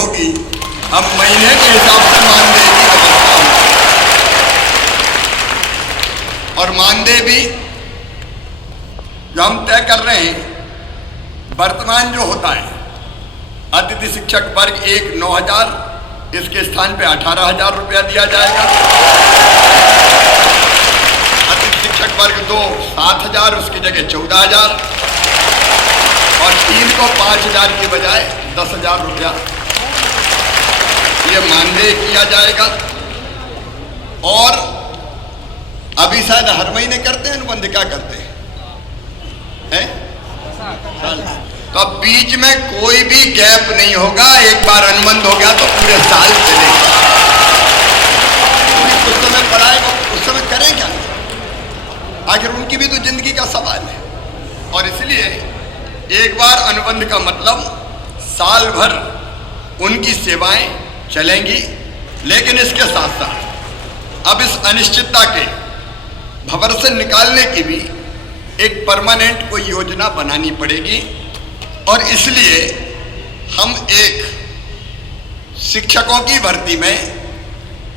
होगी, अब महीने के हिसाब से मानदेय की व्यवस्था होगी। और मानदेय भी जो हम तय कर रहे हैं, वर्तमान जो होता है अतिथि शिक्षक वर्ग 1 9,000, इसके स्थान पे 18,000 रुपया दिया जाएगा। अतिथि शिक्षक वर्ग 2 7,000, उसकी जगह 14,000, और 3 को 5,000 की बजाय 10,000 रुपया ये मानदेय किया जाएगा। और अभी शायद हर महीने करते हैं अनुबंध, क्या करते हैं? तो अब बीच में कोई भी गैप नहीं होगा, एक बार अनुबंध हो गया तो पूरे साल चलेगा। उस समय पढ़ाएगा, उस समय करें क्या? आखिर उनकी भी तो जिंदगी का सवाल है। और इसलिए एक बार अनुबंध का मतलब साल भर उनकी सेवाएं चलेंगी। लेकिन इसके साथ साथ अब इस अनिश्चितता के भंवर से निकालने की भी एक परमानेंट कोई योजना बनानी पड़ेगी। और इसलिए हम एक शिक्षकों की भर्ती में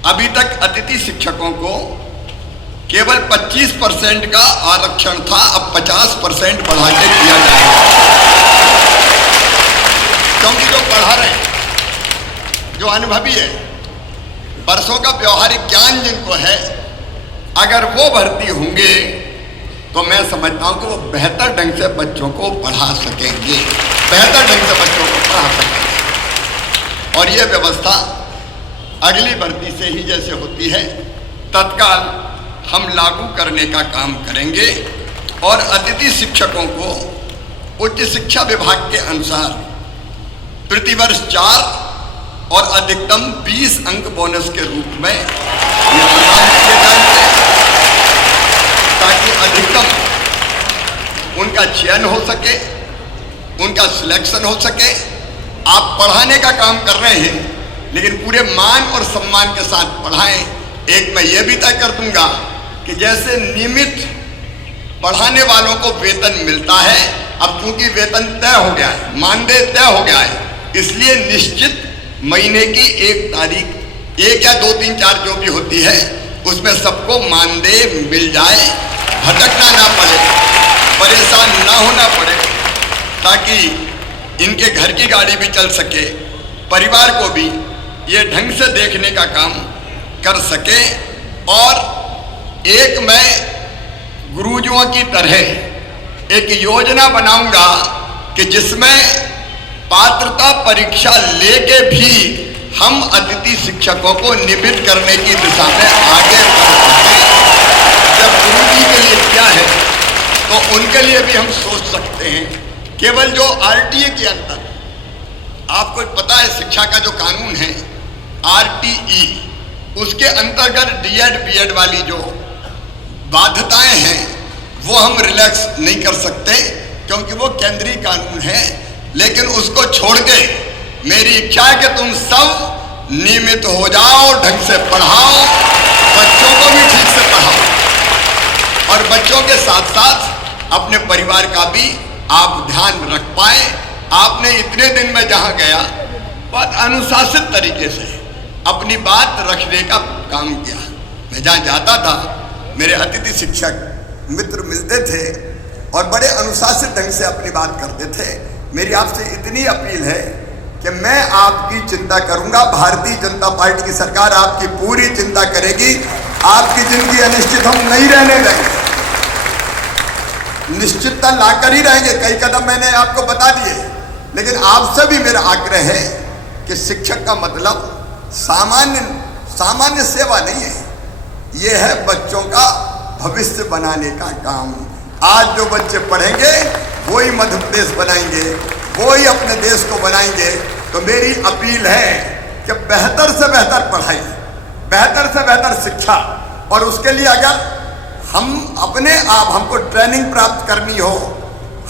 अभी तक अतिथि शिक्षकों को केवल 25% का आरक्षण था, अब 50% बढ़ा के किया जाएगा। क्योंकि जो पढ़ा रहे हैं, जो अनुभवी है, वर्षों का व्यवहारिक ज्ञान जिनको है, अगर वो भर्ती होंगे तो मैं समझता हूं कि वो बेहतर ढंग से बच्चों को पढ़ा सकेंगे, बेहतर ढंग से बच्चों को पढ़ा सकेंगे। और ये व्यवस्था अगली भर्ती से ही जैसे होती है तत्काल हम लागू करने का काम करेंगे। और अतिथि शिक्षकों को उच्च शिक्षा विभाग के अनुसार प्रतिवर्ष 4 और अधिकतम 20 अंक बोनस के रूप में ये प्रदान किए जाएंगे, ताकि अधिकतम उनका चयन हो सके, उनका सिलेक्शन हो सके। आप पढ़ाने का काम कर रहे हैं, लेकिन पूरे मान और सम्मान के साथ पढ़ाएं। एक मैं ये भी तय कर दूंगा कि जैसे नियमित पढ़ाने वालों को वेतन मिलता है, अब क्योंकि वेतन तय हो गया है, मानदेय तय हो गया है, इसलिए निश्चित महीने की 1 तारीख, 1 या 2 3 4 जो भी होती है, उसमें सबको मानदेय मिल जाए, भटकना ना पड़े, परेशान ना होना पड़े, ताकि इनके घर की गाड़ी भी चल सके, परिवार को भी ये ढंग से देखने का काम कर सके। और एक मैं गुरुजियों की तरह एक योजना बनाऊंगा कि जिसमें पात्रता परीक्षा लेके भी हम अतिथि शिक्षकों को नियमित करने की दिशा में आगे बढ़ सकें। जब गुरु जी के लिए किया है तो उनके लिए भी हम सोच सकते हैं। केवल जो आरटीए के अंदर, आपको पता है शिक्षा का जो कानून है आरटीई, उसके अंतर्गत डीएड बीएड वाली जो बाध्यताएं हैं वो हम रिलैक्स नहीं कर सकते, क्योंकि वो केंद्रीय कानून है। लेकिन उसको छोड़ के मेरी इच्छा है कि तुम सब नियमित हो जाओ, ढंग से पढ़ाओ, बच्चों को भी ठीक से पढ़ाओ, और बच्चों के साथ साथ अपने परिवार का भी आप ध्यान रख पाए। आपने इतने दिन में जहां गया बहुत अनुशासित तरीके से अपनी बात रखने का काम किया। मैं जहां जाता था, मेरे अतिथि शिक्षक मित्र मिलते थे और बड़े अनुशासित ढंग से अपनी बात करते थे। मेरी आपसे इतनी अपील है कि मैं आपकी चिंता करूंगा, भारतीय जनता पार्टी की सरकार आपकी पूरी चिंता करेगी। आपकी जिंदगी अनिश्चित हम नहीं रहने देंगे, निश्चितता लाकर ही रहेंगे। कई कदम मैंने आपको बता दिए, लेकिन आपसे भी मेरा आग्रह है कि शिक्षक का मतलब सामान्य सेवा नहीं है, ये है बच्चों का भविष्य बनाने का काम। आज जो बच्चे पढ़ेंगे वही मध्य प्रदेश बनाएंगे, वही अपने देश को बनाएंगे। तो मेरी अपील है कि बेहतर से बेहतर पढ़ाई, बेहतर से बेहतर शिक्षा, और उसके लिए अगर हम अपने आप हमको ट्रेनिंग प्राप्त करनी हो,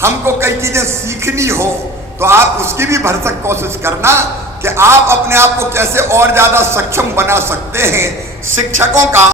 हमको कई चीजें सीखनी हो, तो आप उसकी भी भरसक कोशिश करना कि आप अपने आप को कैसे और ज्यादा सक्षम बना सकते हैं। शिक्षकों का